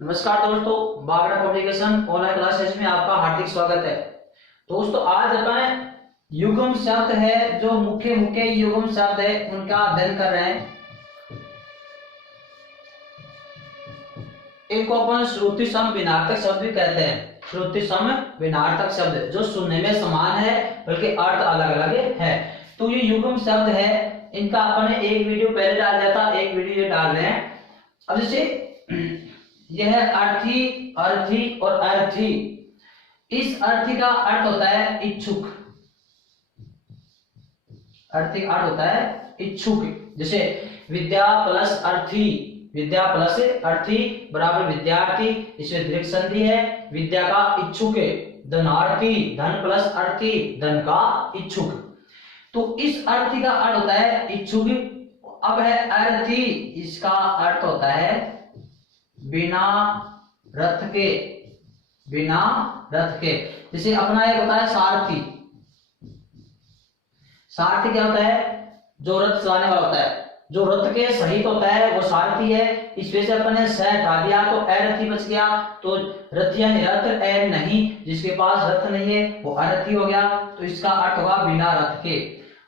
नमस्कार दोस्तों, Bagda publication online classes में आपका हार्दिक स्वागत है। दोस्तों, आज अपन युग्म शब्द है, जो मुख्य मुख्य युग्म शब्द है उनका अध्ययन कर रहे हैं। इनको अपन श्रुति सम विनार्थक शब्द भी कहते हैं। श्रुति सम विनार्थक शब्द जो सुनने में समान है बल्कि अर्थ अलग अलग है। तो ये युग्म शब्द है, इनका अपन ने एक वीडियो पहले डाल दिया था, एक वीडियो ये डाल रहे हैं। अब जैसे यह अर्थी, अर्थी और अर्थी। इस अर्थी का अर्थ होता है इच्छुक। अर्थी का अर्थ होता है इच्छुक। जैसे विद्या प्लस अर्थी, विद्या प्लस अर्थी बराबर विद्यार्थी। इसमें दीर्घ संधि है। विद्या का इच्छुक, धनार्थी, धन प्लस अर्थी, धन का इच्छुक। तो इस अर्थी का अर्थ होता है इच्छुक। अब है अर्थी, इसका अर्थ होता है बिना रथ के, बिना रथ के। जैसे अपना एक होता है सारथी। सारथी क्या होता है? जो रथ चलाने वाला होता है, जो रथ के सहित होता है वो सारथी है। इस वजह से अपन ने स हटा दिया तो अरथी बच गया। तो रथ या निरथ ए नहीं, जिसके पास रथ नहीं है वो अरथी हो गया। तो इसका अर्थ होगा बिना रथ के।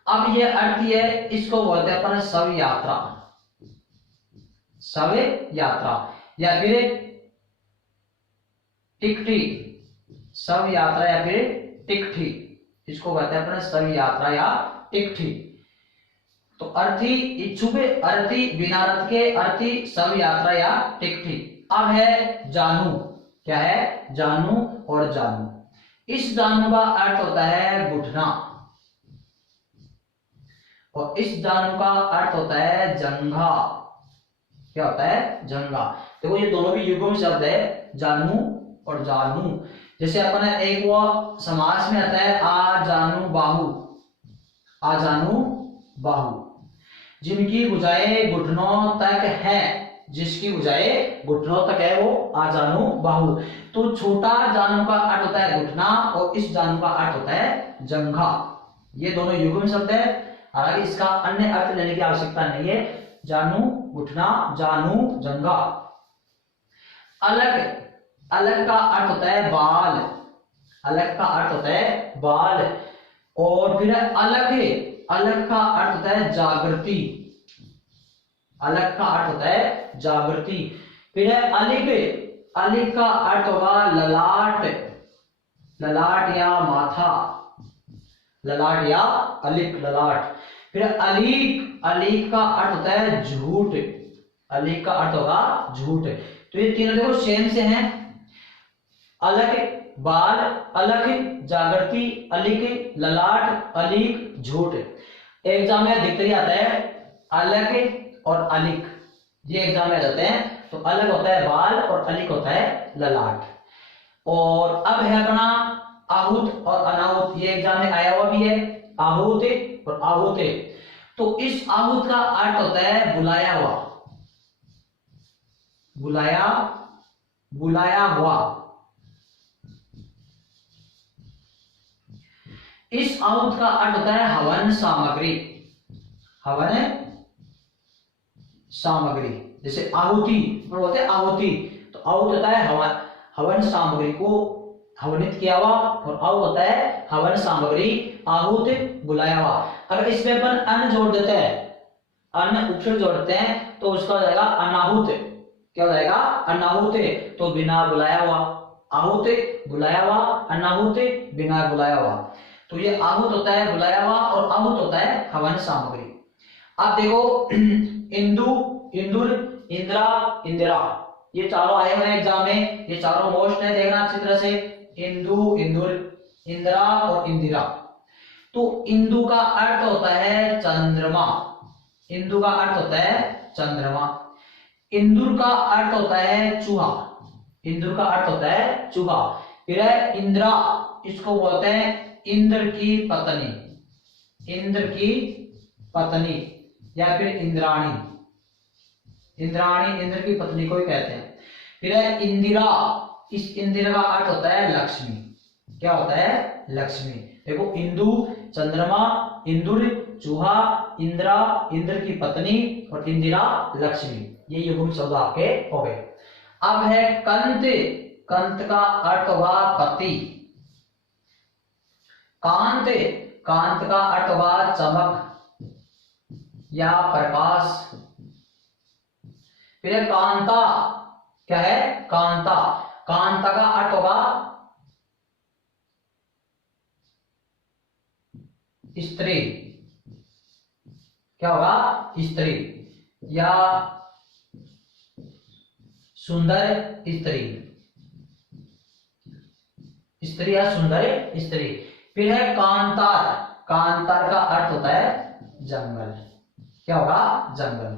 अब ये अर्थी है, इसको बोलते हैं अपन शव यात्रा, शव यात्रा या फिर टिकठी। शव यात्रा या फिर टिकठी, इसको कहते हैं अपन शव यात्रा या टिकठी। तो अर्थी इच्छुक, अर्थी बिना रथ के, अर्थी शव यात्रा या टिकठी। अब है जानू। क्या है? जानू और जानू। इस जानू का अर्थ होता है घुटना और इस जानू का अर्थ होता है जंघा। क्या होता है? जंघा। देखो ये दोनों भी युग्म शब्द है, जानू और जानू। जैसे अपन एक वो समास में आता है आ जानू बाहु, आ जानू बाहु। जिनकी भुजाएं घुटनों तक है, जिसकी भुजाएं घुटनों तक है वो आ जानू बाहु। तो छोटा जानू का अर्थ होता है घुटना और इस जानू का अर्थ होता है जंघा। ये दोनों युग्म शब्द है, हालांकि इसका अन्य अर्थ लेने की आवश्यकता नहीं है। जानू घुटना, जानू जंघा। अलग, अलग का अर्थ होता है बाल, अलग का अर्थ होता है बाल। और फिर अलग, अलग का अर्थ होता है जागृति, अलग का अर्थ होता है जागृति। फिर है अलिग, अलिग का अर्थ होगा ललाट, ललाट या माथा, ललाट या अलिक, ललाट। फिर अलीक, अलीक का अर्थ होता है झूठ, अलीक का अर्थ होगा झूठ। तो ये तीनों देखो सेम से हैं। अलग बाल, अलग जागृति, अलिक ललाट, अलीक झूठ। एग्जाम में अधिकतर आता है अलग और अलिक, ये एग्जाम में आ जाते हैं। तो अलग होता है बाल और अलिक होता है ललाट। और अब है अपना आहूत और अनाहूत, ये एग्जाम में आया हुआ भी है, आहूत और आहूत। तो इस आहूत का अर्थ होता है बुलाया हुआ, बुलाया, बुलाया हुआ। इस आहूत का अर्थ होता है हवन सामग्री, हवन सामग्री। जैसे आहुति बोलते हैं आहुति, तो आहुत होता है हवन, हवन सामग्री को हवनित किया हुआ। और आहूत होता है हवन सामग्री, आहूत बुलाया हुआ। अगर इसमें अपन अन्न जोड़ देते हैं, अन्न उपसर्ग जोड़ते हैं तो उसका हो जाएगा अनाहुत। क्या हो जाएगा? अनाहुत। तो बिना बुलाया हुआ, आहूत बुलाया हुआ, अनाहुत बिना बुलाया हुआ। तो ये आहूत होता है बुलाया हुआ और आहूत होता है हवन सामग्री। आप देखो इंदु, इंदुर, इंद्रा, इंदिरा, ये चारों आए हुए एग्जाम में, ये चारों मोस्ट है, देखना अच्छी तरह से। इंदु, इंदुर, इंदिरा और इंदिरा। तो इंदु का अर्थ होता है चंद्रमा, इंदु का अर्थ होता है चंद्रमा। इंदुर का अर्थ होता है चूहा, इंदुर का अर्थ होता है चूहा। फिर है इंद्रा, इसको बोलते हैं इंद्र की पत्नी, इंद्र की पत्नी या फिर इंद्राणी, इंद्राणी इंद्र की पत्नी को ही कहते हैं। फिर है इंदिरा, इस इंदिरा का अर्थ होता है लक्ष्मी। क्या होता है? लक्ष्मी। देखो इंदु चंद्रमा, इंदुर चूहा, इंद्रा इंद्र की पत्नी और इंदिरा लक्ष्मी, ये युग्म शब्द आपके हो गए। अब है कंत, कंत का अर्थ होगा पति। कांत, कांत का अर्थ होगा चमक या प्रकाश। फिर है कांता, क्या है कांता, कांता का अर्थ होगा स्त्री, क्या होगा स्त्री या सुंदर स्त्री, स्त्री या सुंदर स्त्री। फिर है कांतार, कांतार का अर्थ होता है जंगल, क्या होगा जंगल।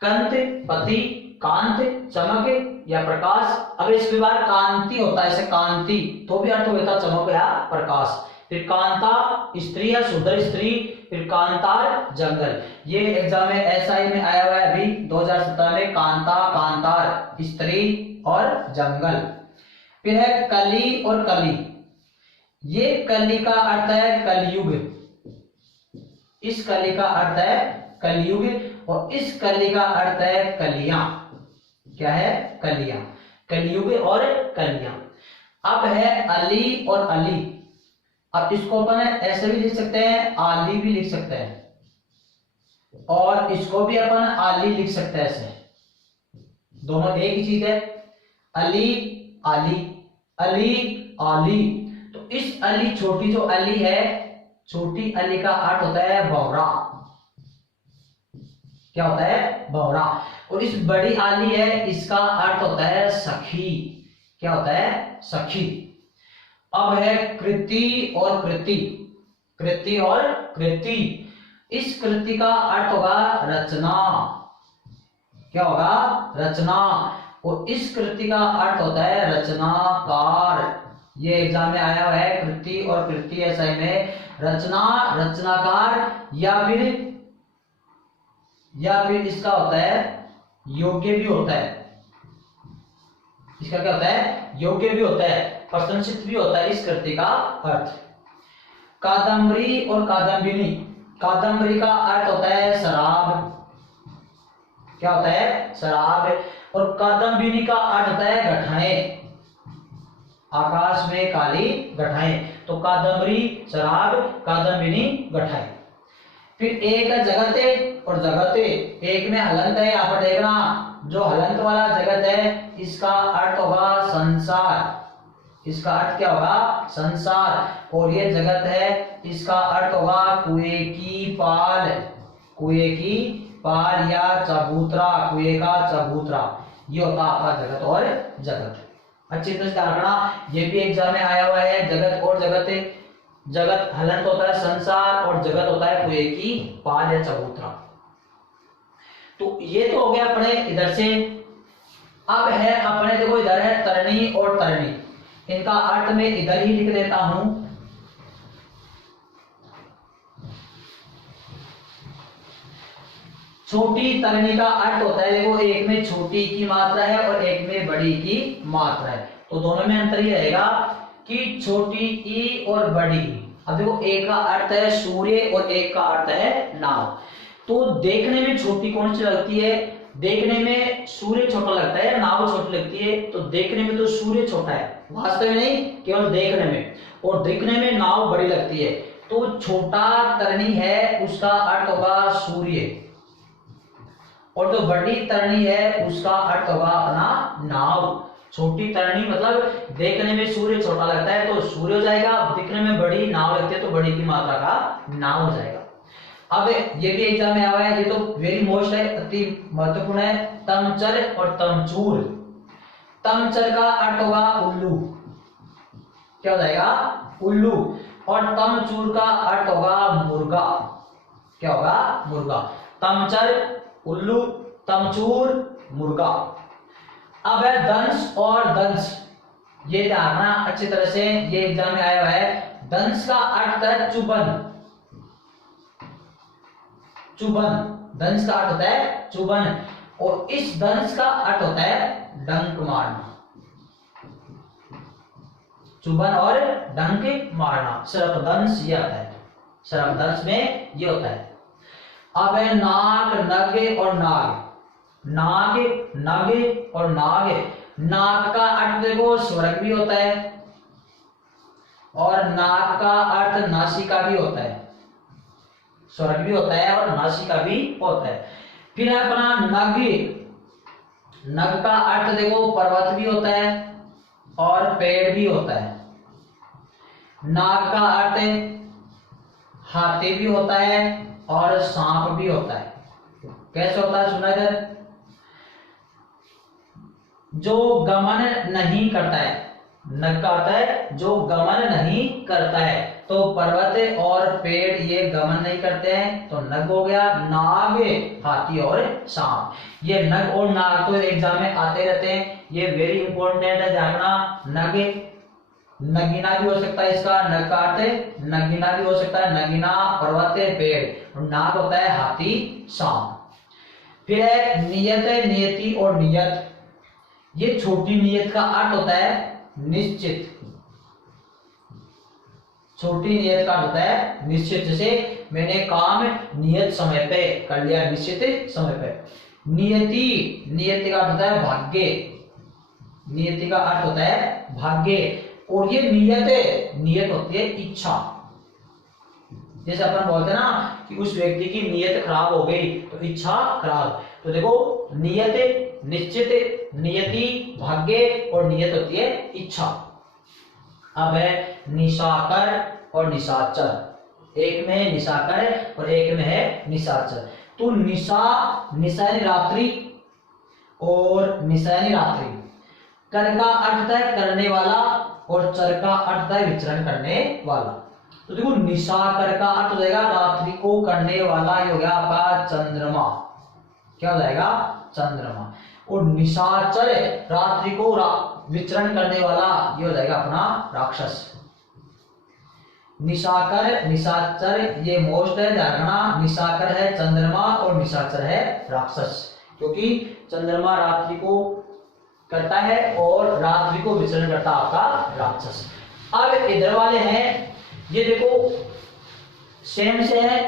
कंत पति, कांत चमक या प्रकाश। अगर इसके बाद कांति होता है ऐसे कांति तो भी अर्थ होता है चमक या प्रकाश। फिर कांता स्त्री या सुंदर स्त्री, फिर कांतार जंगल। ये एग्जाम में एसआई में आया हुआ है अभी 2017 में, कांता, कांतार, स्त्री और जंगल। फिर है कली और कली। ये कली का अर्थ है कलयुग, इस कली का अर्थ है कलयुग और इस कली का अर्थ है कलियां, क्या है कलियां, कलयुग और कलियां। अब है अली और अली। अब इसको अपन ऐसे भी लिख सकते हैं, आली भी लिख सकते हैं और इसको भी अपन आली लिख सकते हैं, ऐसे दोनों एक ही चीज है। अली आली, अली आली। तो इस अली, छोटी जो अली है, छोटी अली का अर्थ होता है भौरा, क्या होता है भौरा। और इस बड़ी आली है, इसका अर्थ होता है सखी, क्या होता है सखी। अब है कृति और कृति, कृति और कृति। इस कृति का अर्थ होगा रचना, क्या होगा रचना। और इस कृति का अर्थ होता है रचनाकार। ये एग्जाम में आया हुआ है कृति और कृति ऐसा में, रचना रचनाकार या फिर इसका होता है योग्य भी होता है, इसका क्या होता है योग्य भी होता है, प्रशंसित भी होता है इस कृति का अर्थ। कादम्बरी और कादम्बिनी। कादम्बरी का अर्थ होता है शराब, क्या होता है शराब। और कादम्बिनी का अर्थ होता है गठाएं, आकाश में काली गठाएं। तो कादम्बरी शराब, कादम्बिनी गठाएं। फिर एक है जगत और जगत, एक में हलंत है, यहाँ पर देखना जो हलंत वाला जगत है इसका अर्थ होगा संसार, इसका अर्थ क्या होगा संसार। और ये जगत है इसका अर्थ होगा कुएं की पाल, कुएं की पाल या चबूतरा, कुएं का चबूतरा। ये होता आपका जगत और जगत। अच्छी तरह से ध्यान रखना, ये भी एग्जाम में आया हुआ है जगत और जगत। जगत हलंत होता है संसार और जगत होता है कुएं की पाल या चबूतरा। तो ये तो हो गया अपने इधर से। अब है अपने देखो इधर है तरणी और तरणी, इनका अर्थ मैं इधर ही लिख देता हूं। छोटी तरणी का अर्थ होता है देखो, एक में छोटी की मात्रा है और एक में बड़ी की मात्रा है, तो दोनों में अंतर ये रहेगा कि छोटी ई और बड़ी ई। अब देखो एक का अर्थ है सूर्य और एक का अर्थ है नाव। तो देखने में छोटी कौन सी लगती है, देखने में सूर्य छोटा लगता है, नाव छोटी लगती है। तो देखने में तो सूर्य छोटा है, वास्तव में नहीं, केवल देखने में, और दिखने में नाव बड़ी लगती है। तो छोटा तरणी है उसका अर्थ होगा सूर्य, और जो बड़ी तरणी है उसका अर्थ होगा अपना नाव। छोटी तरणी मतलब देखने में सूर्य छोटा लगता है तो सूर्य हो जाएगा, दिखने में बड़ी नाव लगती है तो बड़ी की मात्रा का नाव हो जाएगा। अब ये भी एग्जाम में आया है, ये तो वेरी मोस्ट है, अति महत्वपूर्ण है, तमचर और तमचूर। तमचर का अर्थ होगा उल्लू, क्या हो जाएगा उल्लू। और तमचूर का अर्थ होगा मुर्गा, क्या होगा मुर्गा। तमचर उल्लू, तमचूर मुर्गा। अब है दंश और दंश, ये ध्यान अच्छी तरह से, ये एग्जाम में आया हुआ है। दंश का अर्थ है चुभन, चुभन, दंश का अर्थ होता है चुभन। और इस दंश का अर्थ होता है डंक मारना, चुभन और डंक मारना। सर्पदंश ये आता है, सर्पदंश में ये होता है। अब है नाग, नग और नाग। नाग, नग और नाग। नाक का अर्थ देखो स्वर्ग भी होता है और नाक का अर्थ नासिका भी होता है, स्वर्ग भी होता है और नासिका भी होता है। फिर है अपना नग, नग का अर्थ देखो पर्वत भी होता है और पेड़ भी होता है। नाग का अर्थ हाथी भी होता है और सांप भी होता है। कैसे होता है सुना इधर, जो गमन नहीं करता है, नग का अर्थ है जो गमन नहीं करता है, तो पर्वत और पेड़ ये गमन नहीं करते हैं तो नग हो गया। नाग, हाथी और सांप, ये नग और नाग तो एग्जाम में आते रहते हैं, ये वेरी इंपॉर्टेंट है जानना। नग नगीना भी हो सकता है, इसका नग का अर्थ नगीना भी हो सकता है, नगीना पर्वत पेड़, और नाग होता है हाथी सांप। फिर है नियत, नियति और नियत, ये छोटी नियत का अर्थ होता है निश्चित, छोटी नियत का अर्थ होता है निश्चित। जैसे मैंने काम नियत समय पे कर लिया, निश्चित समय पे। नियति, नियति का अर्थ होता है भाग्य, नियति का अर्थ होता है भाग्य। और ये नियत, नियत होती है इच्छा। जैसे अपन बोलते हैं ना कि उस व्यक्ति की नियत खराब हो गई तो इच्छा खराब, तो देखो नियत, निश्चित, नियति, भाग्य और नियत होती है इच्छा। अब है निशाकर और निशाचर, एक में है निशाकर और एक में है निशाचर। तो निशा, निशा यानी रात्रि और निशा यानी रात्रि। कर का अर्थ है करने वाला और चर का अर्थ है विचरण करने वाला। तो देखो निशाकर का अर्थ हो जाएगा रात्रि को करने वाला, ये हो गया आपका चंद्रमा, क्या हो जाएगा चंद्रमा। और निशाचर रात्रि को विचरण करने वाला, ये हो जाएगा अपना राक्षस। निशाकर, निशाचर ये मोस्ट है जानना, निशाकर है चंद्रमा और निशाचर है राक्षस, क्योंकि चंद्रमा रात्रि को करता है और रात्रि को विचरण करता आपका राक्षस। अब इधर वाले हैं, ये देखो सेम से है,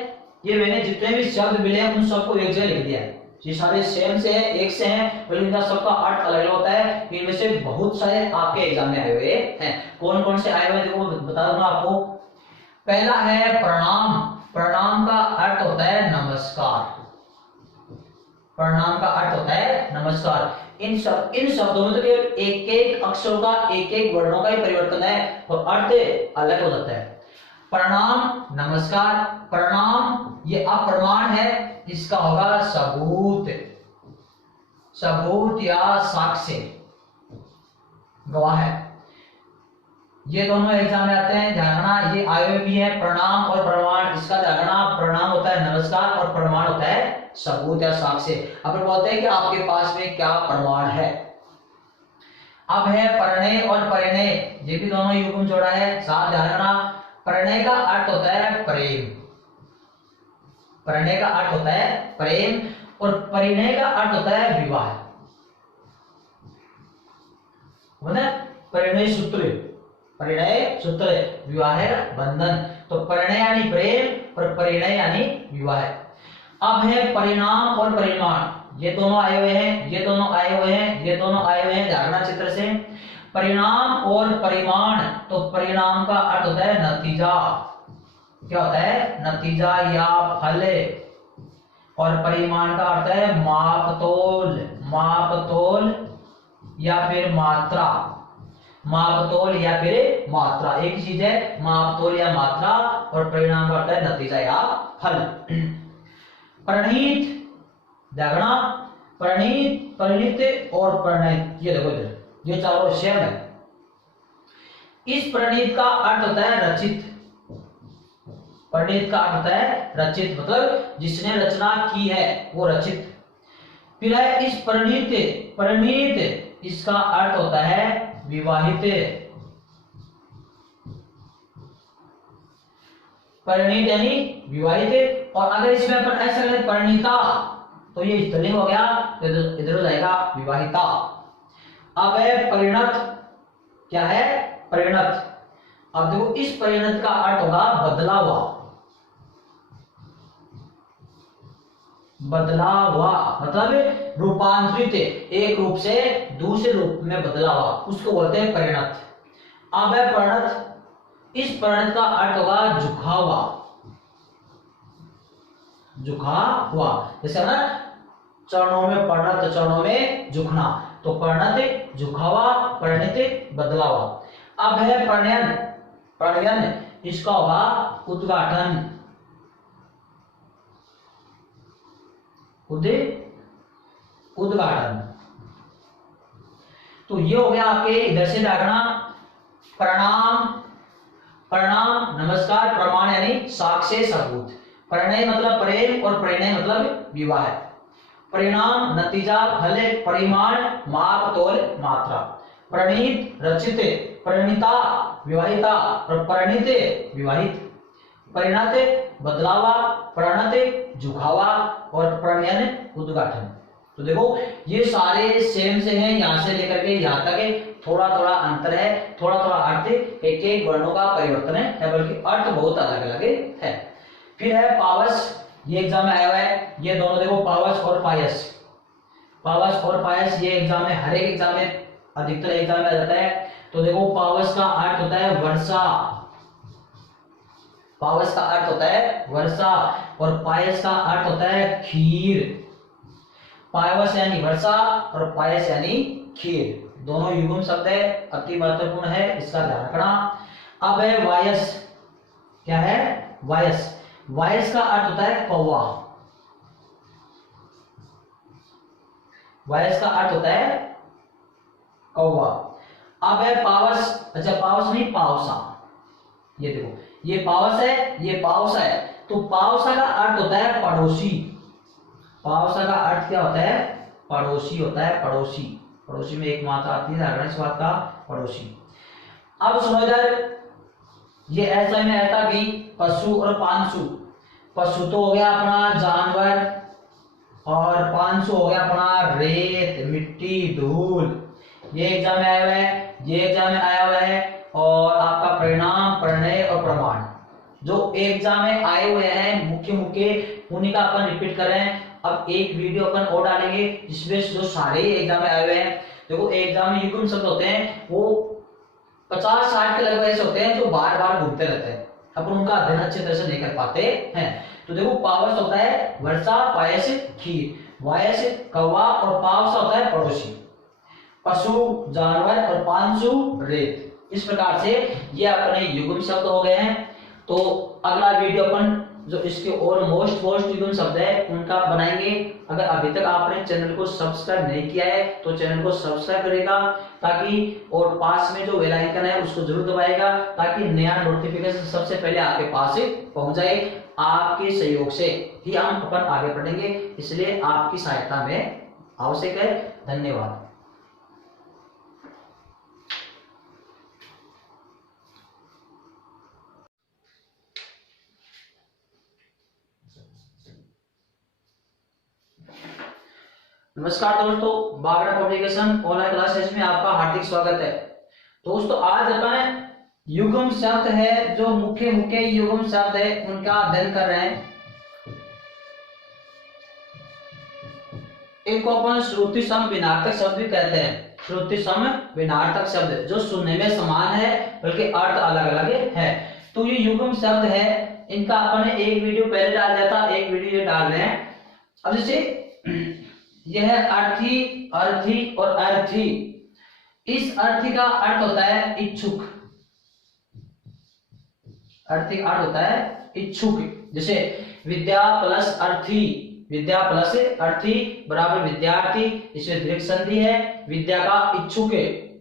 ये मैंने जितने भी शब्द मिले हैं उन सबको एक जगह लिख दिया है, ये सारे सेम से है, एक से हैं, पर इनका सबका अर्थ अलग अलग होता है। इनमें से बहुत सारे आपके एग्जाम में आए हुए हैं। कौन कौन से आए हुए हैं देखो बता दूंगा आपको। पहला है प्रणाम, प्रणाम का अर्थ होता है नमस्कार, प्रणाम का अर्थ होता है नमस्कार। इन शब्दों में तो केवल एक एक अक्षरों का, एक एक वर्णों का ही परिवर्तन है तो अर्थ अलग हो जाता है। प्रणाम नमस्कार, प्रणाम ये अप्रमाण है, इसका होगा सबूत, सबूत या साक्ष्य, गवाह है। ये दोनों एग्जाम में आते हैं, जानना ये आए भी है प्रणाम और प्रमाण। इसका जानना प्रणाम होता है नमस्कार और प्रमाण होता है सबूत या साक्ष्य। अपन बोलते हैं कि आपके पास में क्या प्रमाण है। अब है परिणय और परिणय, ये भी दोनों युग्म जोड़ा है, साथ जानना। परिणय का अर्थ होता है प्रेम, परिणय का अर्थ होता है प्रेम और परिणय का अर्थ होता है विवाह, परिणय सूत्र, परिणय सूत्र विवाह बंधन। तो परिणय यानी प्रेम और परिणय यानी विवाह। अब है परिणाम और परिमाण, ये दोनों आए हुए हैं, ये दोनों आए हुए हैं, ये दोनों आए हुए हैं जानना चित्र से। परिणाम और परिमाण, तो परिणाम का अर्थ होता है नतीजा, क्या होता है नतीजा या फल, और परिमाण का अर्थ है मापतोल, मापतोल या फिर मात्रा, मापतोल या फिर मात्रा, एक चीज है मापतोल या मात्रा, और परिणाम का अर्थ है नतीजा या फल। प्रणीत, देखना प्रणीत, परिणित और प्रणय, ये देखो इधर ये चारों सेम है। इस प्रणीत का अर्थ होता है रचित, प्रणीत का अर्थ होता है रचित, मतलब जिसने रचना की है वो रचित। फिर है इस प्रणीत, प्रणीत इसका अर्थ होता है विवाहित, परिणीत यानी विवाहित। और अगर इसमें अपन ऐसा करें परिणीता तो ये स्त्रीलिंग हो गया, तो इधर हो जाएगा विवाहिता। अब है परिणत, क्या है परिणत। अब देखो इस परिणत का अर्थ होगा बदला हुआ, बदला हुआ मतलब रूपांतरित, एक रूप से दूसरे रूप में बदला हुआ, उसको बोलते हैं परिणत। अब है परिणत, इस परिणत का अर्थ होगा झुका हुआ, झुका हुआ। जैसे ना चरणों में परिणत, चरणों में झुकना, तो परिणत झुका हुआ, परिणित बदला हुआ। अब है प्रणयन, प्रणयन इसका होगा उद्घाटन, उद्घाटन। तो ये हो गया आपके इधर से जागना प्रणाम, प्रणाम नमस्कार, प्रमाण यानी साक्ष्य सबूत, प्रणय मतलब प्रेम और प्रणय मतलब विवाह, परिणाम नतीजा फल, परिमाण माप तोल मात्रा, प्रणीत रचित, परिणीता विवाहिता और परिणीत विवाहित, परिणत बदलावा, प्रणत झुकावा और प्रणयन उद्घाटन। तो देखो ये सारे सेम से हैं, यहां से लेकर के यहां तक है, थोड़ा थोड़ा अंतर है, थोड़ा थोड़ा अर्थ एक एक वर्णों का परिवर्तन है, बल्कि अर्थ बहुत अलग अलग है। फिर है पावस, ये एग्जाम में आया हुआ है, ये दोनों देखो पावस और पायस, पावस और पायस ये एग्जाम में, हर एक एग्जाम में, अधिकतर एग्जाम में आ जाता है। तो देखो पावस का अर्थ होता है वर्षा, पावस का अर्थ होता है वर्षा और पायस का अर्थ होता है खीर। पावस यानी वर्षा और पायस यानी खीर, दोनों युग्म शब्द है, अति महत्वपूर्ण है, इसका ध्यान रखना। अब है वायस, क्या है वायस, वायस का अर्थ होता है कौवा, वायस का अर्थ होता है कौवा। अब है पावस, अच्छा पावस नहीं पावसा, ये देखो ये पावस है, ये पावसा है, तो पावसा का अर्थ होता है पड़ोसी, पावसा का अर्थ क्या होता है पड़ोसी होता है, पड़ोसी, पड़ोसी में एक मात्रा आती है इस बात का पड़ोसी। अब सुनो इधर, ये ऐसा में आता कि पशु और पांसु, पशु तो हो गया अपना जानवर और पांसु हो गया अपना रेत मिट्टी धूल, ये एग्जाम में आया हुआ है, ये एग्जाम में आया हुआ है। और आपका परिणाम प्रणय और प्रमाण जो एग्जाम में आए हुए हैं मुख्य मुख्य, उन्हीं का अपन रिपीट कर रहे हैं। अब एक वीडियो अपन और डालेंगे जिसमें जो सारे एग्जाम में आए हुए हैं, देखो एग्जाम में युग्म शब्द होते हैं वो 50-60 के लगभग ऐसे होते हैं जो बार बार घूमते रहते हैं, अपन उनका अध्ययन अच्छी तरह से नहीं कर पाते हैं। तो देखो पावस होता है वर्षा, पायस खीर, वायस कौवा और पावसा होता है पड़ोसी, पशु जानवर और पांसु रेत। इस प्रकार से ये अपने युग्म शब्द हो गए हैं। तो अगला वीडियो अपन जो इसके और मोस्ट युग्म शब्द है उनका बनाएंगे। अगर अभी तक आपने चैनल को सब्सक्राइब नहीं किया है तो चैनल को सब्सक्राइब करेगा, ताकि और पास में जो बेल आइकन है उसको जरूर दबाएगा ताकि नया नोटिफिकेशन सबसे पहले आपके पास पहुंच जाए। आपके सहयोग से ही हम अपन आगे बढ़ेंगे, इसलिए आपकी सहायता में आवश्यक है। धन्यवाद। नमस्कार दोस्तों, बागड़ा पब्लिकेशन ऑनलाइन क्लासेस में आपका हार्दिक स्वागत है। दोस्तों आज अपन युग्म शब्द है, जो मुख्य मुख्य युग्म शब्द है उनका अध्ययन कर रहे हैं। इनको अपन श्रुति सम विनार्थक शब्द भी कहते हैं। श्रुति सम विनार्थक शब्द जो सुनने में समान है बल्कि अर्थ अलग अलग है। तो ये युग्म शब्द है, इनका अपन एक वीडियो पहले डाल दिया था, एक वीडियो ये डाल रहे हैं। अब जैसे यह अर्थी, अर्थी और अर्थी, इस अर्थी का अर्थ होता है इच्छुक, अर्थी का अर्थ होता है इच्छुक। जैसे विद्या प्लस अर्थी, विद्या प्लस अर्थी बराबर विद्यार्थी, इसमें दीर्घ संधि है। विद्या का इच्छुक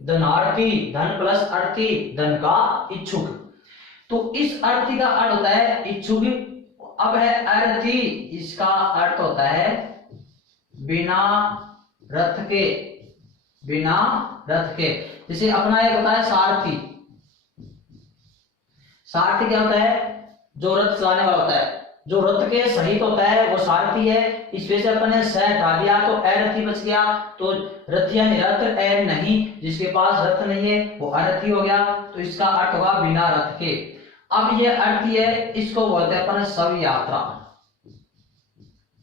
धनार्थी, धन प्लस अर्थी धन का इच्छुक, तो इस अर्थी का अर्थ होता है इच्छुक। अब है अर्थी, इसका अर्थ होता है बिना रथ के, बिना रथ के। जैसे अपना एक होता है सारथी, सारथी क्या होता है जो रथ चलाने वाला होता है, जो रथ के सहित होता है वो सारथी है। इस वजह से अपन ने स हटा दिया तो अरथी बच गया, तो रथ यानी रथ, ए नहीं, जिसके पास रथ नहीं है वो अरथी हो गया, तो इसका अर्थ होगा बिना रथ के। अब ये अर्थी है, इसको बोलते हैं अपन शव यात्रा,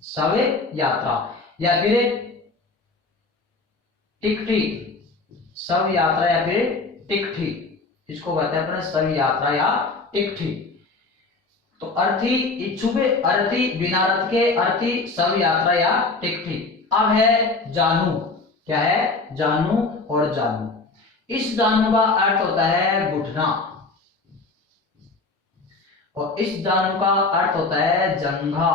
शव यात्रा, या फिर टिकठी, शव यात्रा या फिर टिकठी, इसको कहते हैं अपने शव यात्रा या टिकठी। तो अर्थी इच्छुक, अर्थी बिना रथ के, अर्थी शव यात्रा या टिकठी। अब है जानू, क्या है? जानू और जानू। इस जानू का अर्थ होता है घुटना और इस जानू का अर्थ होता है जंघा।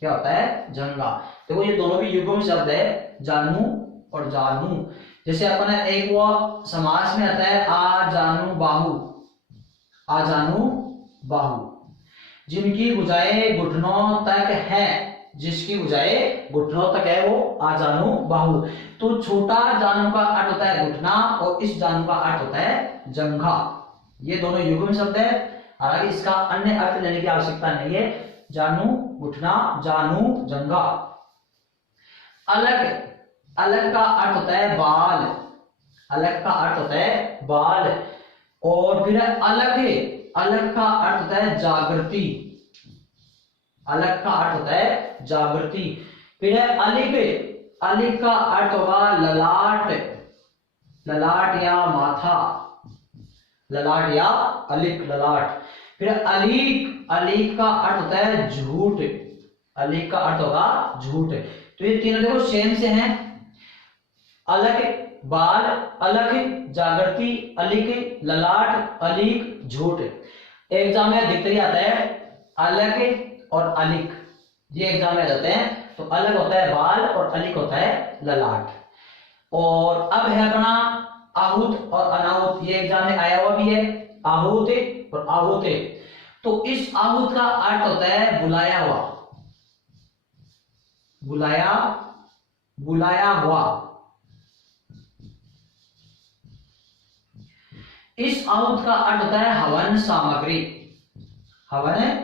क्या होता है? जंघा। देखो ये दोनों भी युग्म शब्द है, जानू और जानू। जैसे अपन एक वो समास में आता है आ जानू बाहु, आ जानू बाहु, जिनकी भुजाएं घुटनों तक है, जिसकी भुजाएं घुटनों तक है वो आ जानू बाहु। तो छोटा जानू का अर्थ होता है घुटना और इस जानू का अर्थ होता है जंघा। ये दोनों युग्म शब्द है, हालांकि इसका अन्य अर्थ लेने की आवश्यकता नहीं है। जानू घुटना, जानू जंघा। अलग, अलग का अर्थ होता है बाल, अलग का अर्थ होता है बाल। और फिर अलग है, अलग का अर्थ होता है जागृति, अलग का अर्थ होता है जागृति। फिर है अलिग, अलिग का अर्थ होगा ललाट, ललाट या माथा, ललाट या अलिक, ललाट। फिर अलीक, अलीक का अर्थ होता है झूठ, अलीक का अर्थ होगा झूठ। तो ये तीनों देखो सेम से हैं, अलग बाल, अलग जागृति, अलिक ललाट, अलीक झूठ। एग्जाम में अधिकतर आता है अलग और अलिक, ये एग्जाम में आ जाते हैं। तो अलग होता है बाल और अलिक होता है ललाट। और अब है अपना आहूत और अनाहूत, ये एग्जाम में आया हुआ भी है, आहूत और आहूत। तो इस आहूत का अर्थ होता है बुलाया हुआ, बुलाया, बुलाया हुआ। इस आहूत का अर्थ होता है हवन सामग्री, हवन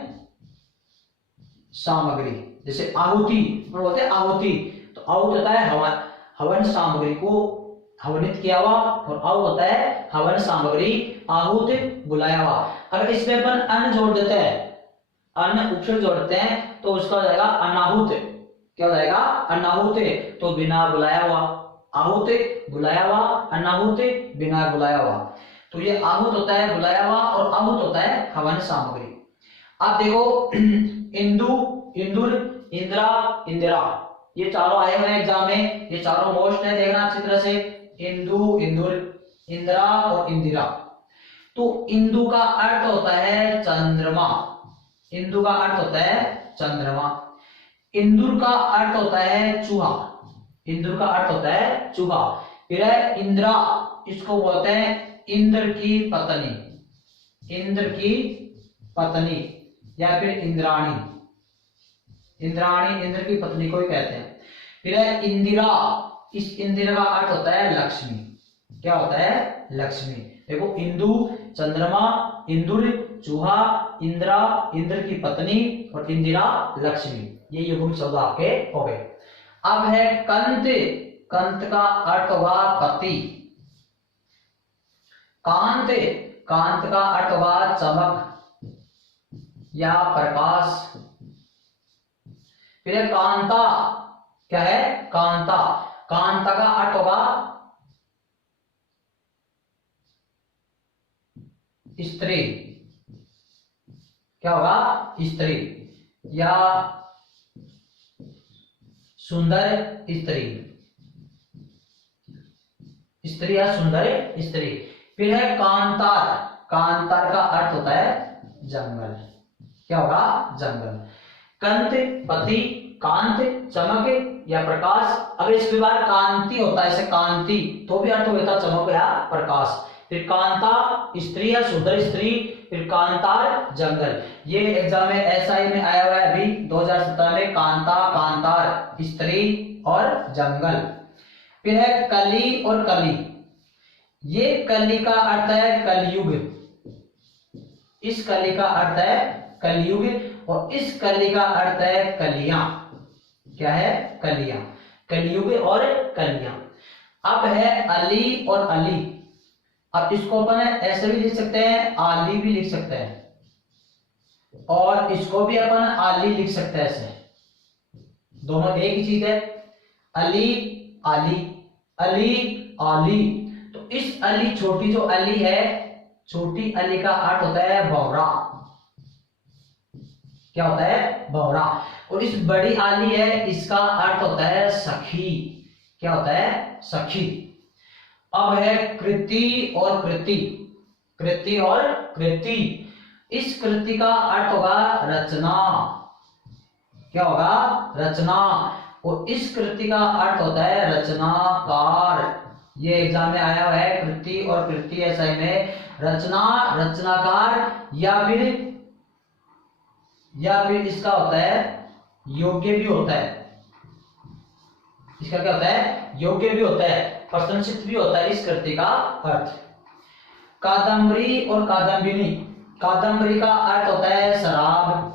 सामग्री। जैसे आहुति बोलते हैं आहुति, तो आहुत होता है हवन, हवन सामग्री को हवनित किया हुआ, और आहूत होता है हवन सामग्री, आहूत बुलाया हुआ। अगर इसमें अपन अन्न जोड़ देते हैं, अन्न उपसर्ग जोड़ते हैं, तो उसका हो जाएगा अनाहुत। क्या हो जाएगा? अनाहुत। तो बिना बुलाया हुआ, आहूत बुलाया हुआ, अनाहुत बिना बुलाया हुआ। तो ये आहूत होता है बुलाया हुआ और आहूत होता है हवन सामग्री। आप देखो इंदु, इंदुर, इंद्रा, इंदिरा, ये चारों आए हुए हैं एग्जाम में, ये चारों मोस्ट है, देखना अच्छी तरह से। इंदु, इंदुर, इंदिरा और इंदिरा। तो इंदु का अर्थ होता है चंद्रमा, इंदु का अर्थ होता है चंद्रमा। इंदुर का अर्थ होता है चूहा, इंदुर का अर्थ होता है चूहा। फिर है इंद्रा, इसको बोलते हैं इंद्र की पत्नी, इंद्र की पत्नी या फिर इंद्राणी, इंद्राणी इंद्र की पत्नी को ही कहते हैं। फिर है इंदिरा, इस इंदिरा का अर्थ होता है लक्ष्मी। क्या होता है? लक्ष्मी। देखो इंदु चंद्रमा, इंदुर चूहा, इंद्रा इंद्र की पत्नी और इंदिरा लक्ष्मी, ये युग्म शब्द आपके हो गए। अब है कंत, कंत का अर्थ होगा पति। कांत, कांत का अर्थ होगा चमक या प्रकाश। फिर कांता, क्या है? कांता, कांता का अर्थ होगा स्त्री। क्या होगा? स्त्री या सुंदर स्त्री, स्त्री या सुंदर स्त्री। फिर है कांतार, कांतार का अर्थ होता है जंगल। क्या होगा? जंगल। कंत पति, कांत चमक या प्रकाश। अगर इसके बाद कांति होता है, ऐसे कांति, तो भी अर्थ होता है चमक या प्रकाश। फिर कांता स्त्री या सुंदर स्त्री, फिर कांतार जंगल। ये एग्जाम में एसआई में आया हुआ है अभी 2017 में, कांता, कांतार, स्त्री और जंगल। फिर है कली और कली, ये कली का अर्थ है कलयुग, इस कली का अर्थ है कलयुग और इस कली का अर्थ है कलियां। क्या है? कलियां, कलयुग और कलियां। अब है अली और अली, अब इसको अपन ऐसे भी लिख सकते हैं, आली भी लिख सकते हैं, और इसको भी अपन आली लिख सकते हैं ऐसे। दोनों एक ही चीज है। अली आली, अली आली। तो इस अली, छोटी जो अली है, छोटी अली का अर्थ होता है भौरा। क्या होता है? भौरा। और इस बड़ी आली है, इसका अर्थ होता है सखी। क्या होता है? सखी। अब है कृति और कृति, कृति और कृति। इस कृति का अर्थ होगा रचना। क्या होगा? रचना। और इस कृति का अर्थ होता है रचनाकार। ये एग्जाम में आया हुआ है, कृति और कृति ऐसा ही में रचना, रचनाकार, या फिर इसका होता है योग्य भी होता है। इसका क्या होता है? योग्य भी होता है, प्रशंसित भी होता है इस कृति का अर्थ। कादम्बरी और कादम्बिनी। कादम्बरी का अर्थ होता है शराब।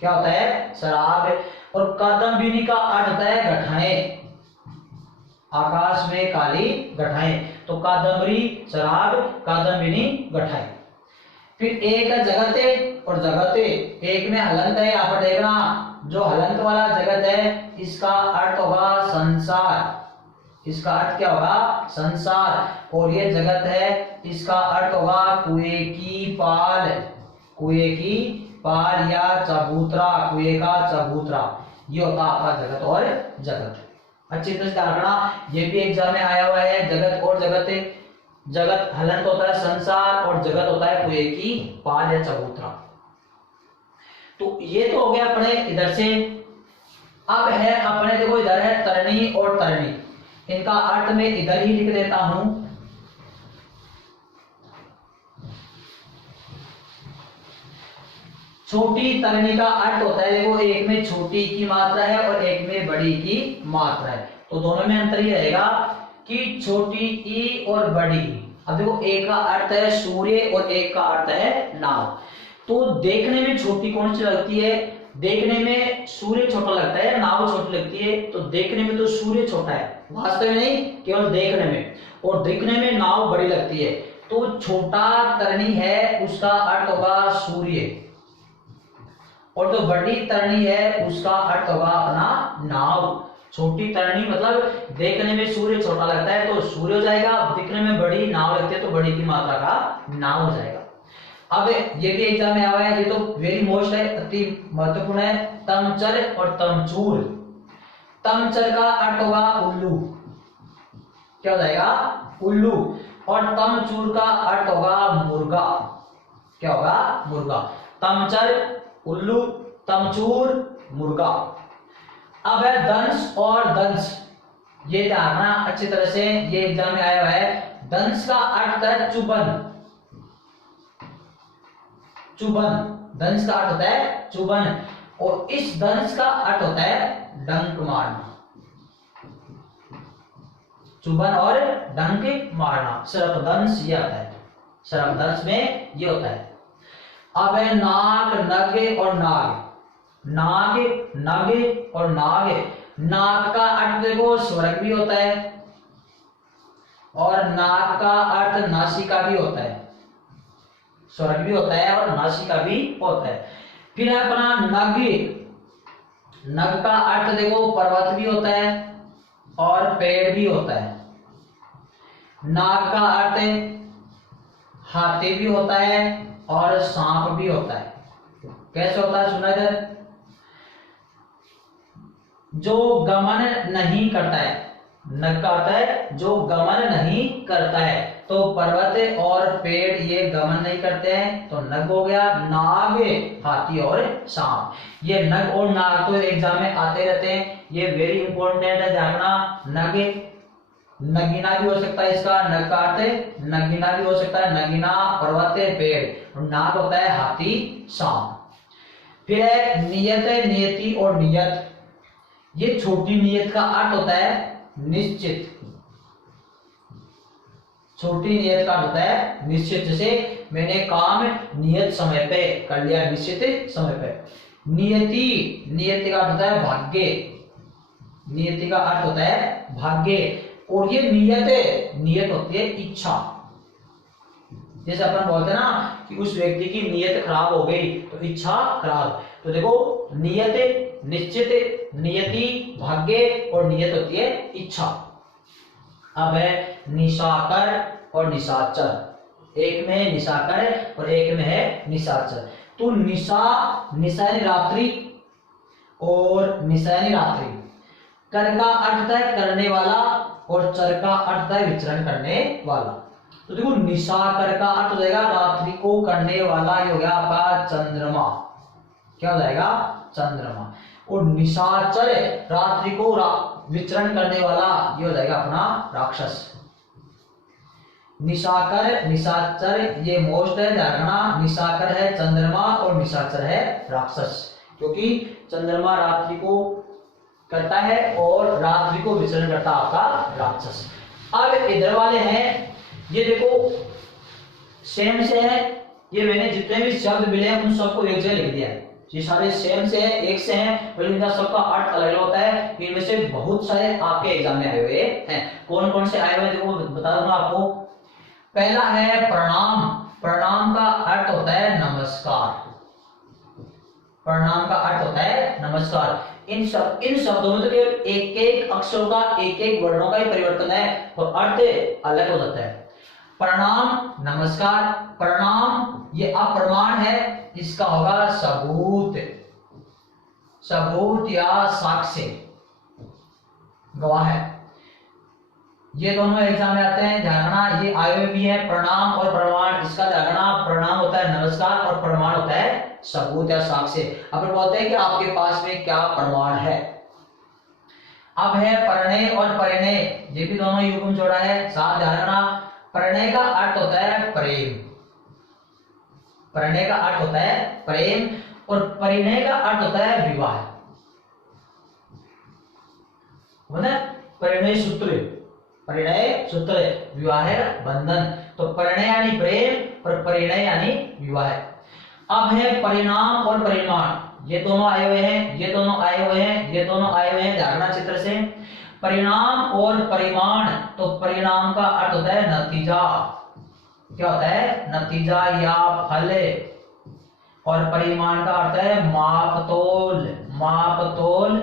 क्या होता है? शराब। और कादम्बिनी का अर्थ होता है घटाएं, आकाश में काली घटाएं। तो कादम्बरी शराब, कादम्बिनी घटाएं। फिर एक है जगते और जगते। एक में हलंत है, यहाँ पर देखना, जो हलंत वाला जगत है इसका अर्थ होगा संसार। इसका अर्थ क्या होगा? संसार। और ये जगत है, इसका अर्थ होगा कुएं की पाल। कुएं की पाल या चबूतरा, कुएं का चबूतरा। ये होता आपका जगत और जगत। अच्छी तरह से ध्यान रखना, ये भी एग्जाम में आया हुआ है, जगत और जगत। जगत हलंत होता है संसार और जगत होता है कुएं की पाल या चबूतरा। तो ये तो हो गया अपने इधर से। अब है अपने, देखो इधर है तरनी और तरनी। इनका अर्थ मैं इधर ही लिख देता हूं। छोटी तरनी का अर्थ होता है, देखो एक में छोटी की मात्रा है और एक में बड़ी की मात्रा है, तो दोनों में अंतर ये रहेगा कि छोटी ई और बड़ी ई। अब देखो एक का अर्थ है सूर्य और एक का अर्थ है नाव। तो देखने में छोटी कौन सी लगती है? देखने में सूर्य छोटा लगता है, नाव छोटी लगती है। तो देखने में तो सूर्य छोटा है, वास्तव में नहीं, केवल देखने में। और दिखने में नाव बड़ी लगती है। तो छोटा तरनी है उसका अर्थ होगा सूर्य, और जो बड़ी तरनी है उसका अर्थ होगा अपना नाव। छोटी तरनी मतलब देखने में सूर्य छोटा लगता है तो सूर्य हो जाएगा, दिखने में बड़ी नाव लगती है तो बड़ी की मात्रा का नाव हो जाएगा। अब ये भी एग्जाम में आया है, ये तो वेरी मोस्ट है, अति महत्वपूर्ण है, तमचर और तमचूर। तमचर का अर्थ होगा उल्लू। क्या हो जाएगा? उल्लू। और तमचूर का अर्थ होगा मुर्गा। क्या होगा? मुर्गा। तमचर उल्लू, तमचूर मुर्गा। अब है दंश और दंश। ये ध्यान रखना अच्छी तरह से, ये एग्जाम में आया हुआ है। दंश का अर्थ है चुभन। चुभन, दंश का अर्थ होता है चुभन। और इस दंश का अर्थ होता है डंक मारना। चुभन और डंक मारना, सर्पदंश ये आता है। सर्पदंश में ये होता है। अब है नाग, नग और नाग। नाग, नग और नाग। नाग का अर्थ देखो स्वर्ग भी होता है और नाग का अर्थ नासिका भी होता है। स्वर्ग भी होता है और नासिका भी होता है। फिर है अपना नग। नग का अर्थ देखो पर्वत भी होता है और पेड़ भी होता है। नाग का अर्थ हाथी भी होता है और सांप भी होता है। कैसे होता है सुना इधर? जो गमन नहीं करता है, नग का अर्थ है जो गमन नहीं करता है। तो पर्वत और पेड़ ये गमन नहीं करते हैं तो नग हो गया। नाग, हाथी और सांप। ये नग और नाग तो एग्जाम में आते रहते हैं, ये वेरी इंपॉर्टेंट है, जानना। नग, नगीना भी हो सकता है इसका, नग का अर्थ नगीना भी हो सकता है। नगीना पर्वत पेड़, और नाग होता है हाथी सांप। फिर है नियत, नियति और नियत। ये छोटी नियत का अर्थ होता है निश्चित। छोटी नियत का अर्थ होता है निश्चित। जैसे मैंने काम नियत समय पे कर लिया, निश्चित समय पे। नियति, नियति का अर्थ होता है भाग्य। नियति का अर्थ होता है भाग्य। और ये नियत, नियत होती है इच्छा। जैसे अपन बोलते हैं ना कि उस व्यक्ति की नियत खराब हो गई तो इच्छा खराब। तो देखो नियत निश्चित, नियति, भाग्य और नियत होती है इच्छा। अब है निशाकर और निशाचर। एक में है निशाकर और एक में है निशाचर। तो निशा, निशा यानी रात्रि और निशा यानी रात्रि। कर का अर्थ है करने वाला और चर का अर्थ है विचरण करने वाला। तो देखो निशाकर का अर्थ हो जाएगा रात्रि को करने वाला, ये हो गया आपका चंद्रमा। क्या हो जाएगा? चंद्रमा। और निशाचर रात्रि को विचरण करने वाला, ये हो जाएगा अपना राक्षस। निशाकर, निशाचर ये मोस्ट है, ध्यान रखना। निशाकर है चंद्रमा और निशाचर है राक्षस, क्योंकि चंद्रमा रात्रि को करता है और रात्रि को विचरण करता आपका राक्षस। अब इधर वाले हैं, ये देखो सेम से है, ये मैंने जितने भी शब्द मिले हैं उन सबको एक जगह लिख दिया है। ये सारे सेम से है, एक से हैं, पर इनका सबका अर्थ अलग अलग होता है। इनमें से बहुत सारे आपके एग्जाम में आए हुए हैं। कौन कौन से आए हुए हैं देखो बता दूंगा आपको। पहला है प्रणाम। प्रणाम का अर्थ होता है नमस्कार। प्रणाम का अर्थ होता है नमस्कार। इन शब्दों में तो केवल एक एक अक्षरों का, एक एक वर्णों का ही परिवर्तन है और अर्थ अलग हो जाता है। प्रणाम नमस्कार, प्रणाम ये अप्रमाण है, इसका होगा सबूत, सबूत या साक्ष्य, गवाह है। ये दोनों एग्जाम में आते हैं, ध्यान रखना। ये आए भी है प्रणाम और प्रमाण, इसका ध्यान रखना। प्रणाम होता है नमस्कार और प्रमाण होता है सबूत या साक्ष्य। अपन बोलते हैं कि आपके पास में क्या प्रमाण है। अब है परिणय और परिणय, ये भी दोनों युग्म जोड़ा है, साथ ध्यान रखना। परिणय का अर्थ होता है प्रेम, परिणय का अर्थ होता है प्रेम और परिणय का अर्थ होता है विवाह। परिणय सूत्र, परिणय सूत्र विवाह बंधन। तो परिणय यानी प्रेम और परिणय यानी विवाह। अब है परिणाम और परिमाण, ये दोनों आए हुए हैं, ये दोनों आए हुए हैं, ये दोनों आए हुए हैं, ध्यान चित्र से। परिणाम और परिमाण, तो परिणाम का अर्थ होता है नतीजा, क्या होता है? नतीजा या फल। और परिमाण का अर्थ है मापतोल, मापतोल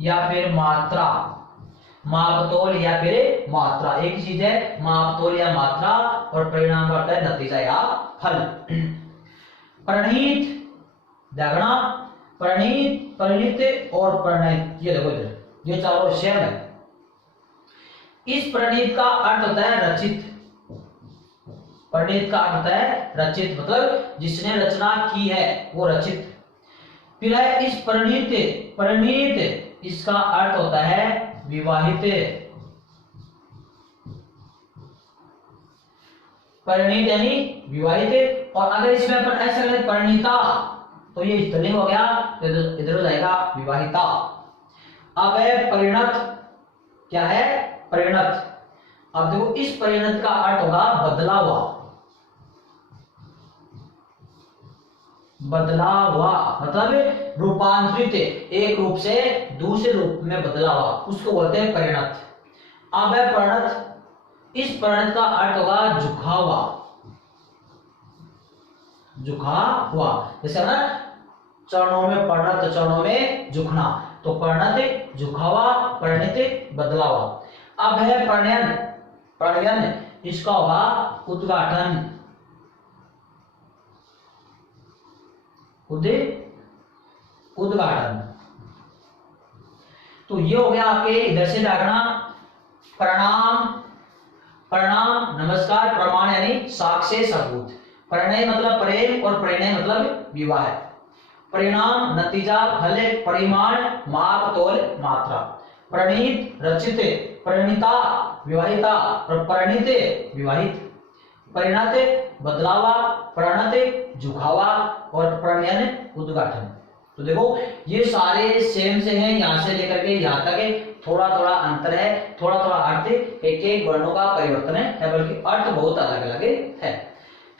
या फिर मात्रा, मापतोल या फिर मात्रा, एक चीज है मापतोल या मात्रा, और परिणाम का अर्थ है नतीजा या फल। प्रणीत, देखना प्रणीत, परिणित और प्रणय, ये देखो इधर ये चारों सेम है। इस प्रणीत का अर्थ होता है रचित, प्रणीत का अर्थ होता है रचित, मतलब जिसने रचना की है वो रचित। फिर है इस प्रणीत, प्रणीत इसका अर्थ होता है विवाहित, परिणीत यानी विवाहित। और अगर इसमें अपन ऐसा करें परिणीता, तो ये स्त्रीलिंग हो गया, तो इधर हो जाएगा विवाहिता। अब है परिणत, क्या है? परिणत। अब देखो इस परिणत का अर्थ होगा बदला हुआ, बदला हुआ मतलब रूपांतरित, एक रूप से दूसरे रूप में बदला हुआ, उसको बोलते हैं परिणत। अब है परिणत, इस परिणत का अर्थ होगा झुका हुआ, झुका हुआ। जैसे ना चरणों में परिणत, चरणों में झुकना, तो परिणत झुका हुआ, परिणित बदला हुआ। अब है प्रणयन, प्रणयन इसका होगा उद्घाटन, उद्घाटन। तो ये हो गया आपके इधर से जागना। प्रणाम, प्रणाम नमस्कार, प्रमाण यानी साक्ष्य सबूत, परिणय मतलब प्रेम और परिणय मतलब विवाह, परिणाम नतीजा फल, परिमाण माप तोल मात्रा, प्रणीत रचित, परिणीता विवाहिता और परिणीत विवाहित, परिणत बदलावा, प्रणत झुकावा और प्रणयन उद्घाटन। तो देखो ये सारे सेम से हैं, यहां से लेकर के यहां तक है, थोड़ा थोड़ा अंतर है, थोड़ा थोड़ा अर्थ एक एक वर्णों का परिवर्तन है, बल्कि अर्थ बहुत अलग अलग है।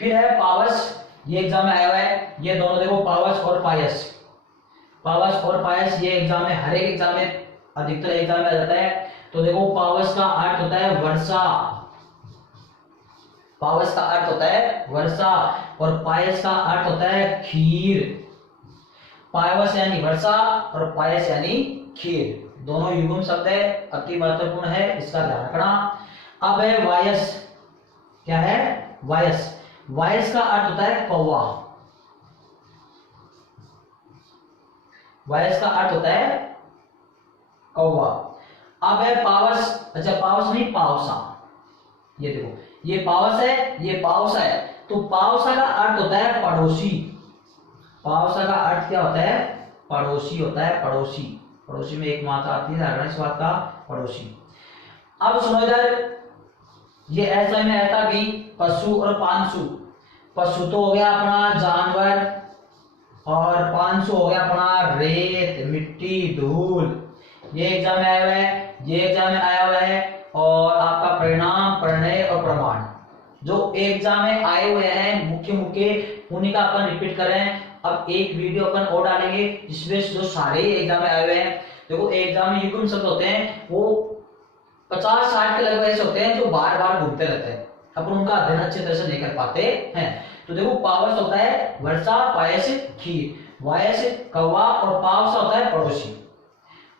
फिर है पावस, ये एग्जाम में आया हुआ है, ये दोनों देखो पावस और पायस, पावस और पायस ये एग्जाम में, हर एक एग्जाम में, अधिकतर एग्जाम में आ जाता है। तो देखो पावस का अर्थ होता है वर्षा, पावस का अर्थ होता है वर्षा, और पायस का अर्थ होता है खीर। पायवस यानी वर्षा और पायस यानी खीर, दोनों युग्म शब्द है, अति महत्वपूर्ण है, इसका ध्यान रखना। अब है वायस। क्या है? वायस। वायस का अर्थ होता है कौवा। वायस का अर्थ होता है कौवा। अब है पावस। अच्छा, पावस नहीं, पावसा। ये देखो, ये पावस है, ये पावसा है। तो पावसा का अर्थ होता है पड़ोसी। पावसा का अर्थ क्या होता है? पड़ोसी होता है, पड़ोसी। पड़ोसी में एक मात्रा आती है, इस बात का पड़ोसी। अब सुनो इधर, ये ऐसा में आता भी पशु और पांसु। पशु तो हो गया अपना जानवर, और पांसु हो गया अपना रेत, मिट्टी, धूल। ये एग्जाम में आया हुआ है, ये एग्जाम में आया हुआ है। और आपका परिणाम, प्रणय और प्रमाण जो एग्जाम में आए हुए हैं मुख्य मुख्य, उन्हीं का अपन रिपीट करें। अब एक वीडियो अपन और डालेंगे जिसमें जो सारे एग्जाम में आए हुए हैं। देखो, एग्जाम में युग्म शब्द होते हैं वो 50-60 के लगभग ऐसे होते हैं जो बार बार घूमते रहते हैं, अपन उनका अध्ययन अच्छी तरह से नहीं कर पाते हैं। तो देखो, पावस होता है वर्षा, पायस खीर, वायस कौवा, और पावसा होता है पड़ोसी।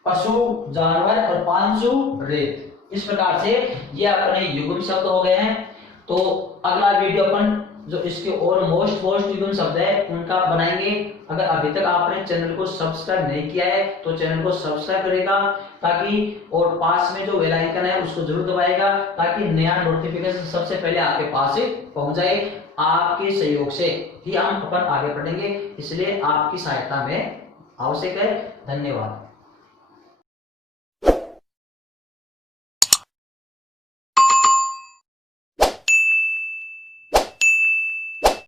पशु जानवर और पांसु रेत। इस प्रकार से ये अपने युग्म शब्द हो गए हैं। तो अगला वीडियो अपन जो इसके और मोस्ट युग्म शब्द है उनका बनाएंगे। अगर अभी तक आपने चैनल को सब्सक्राइब नहीं किया है तो चैनल को सब्सक्राइब करेगा, ताकि और पास में जो बेल आइकन है उसको जरूर दबाएगा, ताकि नया नोटिफिकेशन सबसे पहले आपके पास पहुंच जाए। आपके सहयोग से ही हम अपन आगे बढ़ेंगे, इसलिए आपकी सहायता में आवश्यक है। धन्यवाद।